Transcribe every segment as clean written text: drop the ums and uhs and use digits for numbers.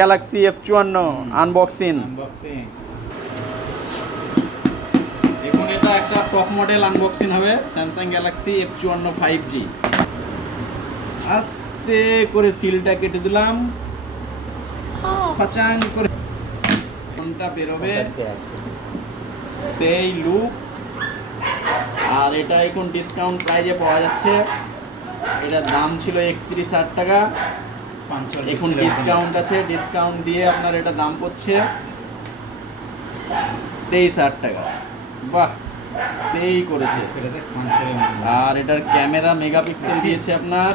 Galaxy F54 unboxing. এখন এটা একটা টপ মডেল আনবক্সিং হবে স্যামসাং গ্যালাক্সি F54 5G। আস্তে করে সিলটা কেটে দিলাম, পাচাং করে ফোনটা বেরোবে, সেই লুক। আর এটা এখন ডিসকাউন্ট প্রাইজে পাওয়া যাচ্ছে। এটার দাম ছিল 31,000 টাকা, এখন ডিসকাউন্ট আছে, ডিসকাউন্ট দিয়ে আপনার এটা দাম পড়ছে 23,000 টাকা। বাহ, সেই করেছে। আর এটার ক্যামেরা মেগাপিক্সেল দিয়েছে আপনার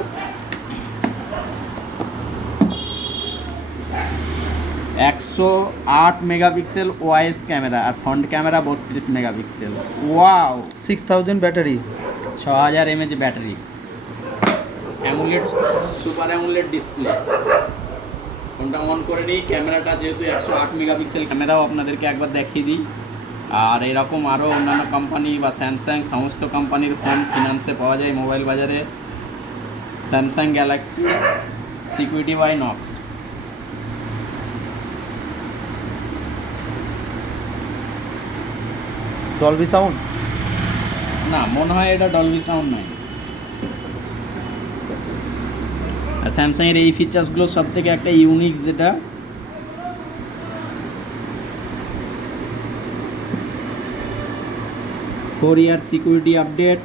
108 মেগাপিক্সেল ওআইএস ক্যামেরা, আর front camera 32 megapixel. Wow, 6000 battery, 6000 mAh battery, AMOLED super AMOLED display. ফোনটা অন করে নিই। ক্যামেরাটা যেহেতু 108 মেগাপিক্সেল, ক্যামেরাও আপনাদেরকে একবার দেখিয়ে দিই। আর এরকম আরও অন্যান্য কোম্পানি বা স্যামসাং সমস্ত কোম্পানির ফোন ফিনান্সে পাওয়া যায় মোবাইল বাজারে। Samsung Galaxy security by Knox. Dolby sound না, মনে হয় এটা ডলবি সাউন্ড নয়। আর স্যামসাংয়ের এই ফিচার্সগুলো সব থেকে একটা ইউনিক, যেটা 4 ইয়ার সিকিউরিটি আপডেট,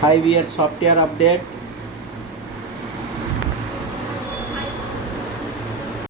5 ইয়ার সফটওয়্যার আপডেট,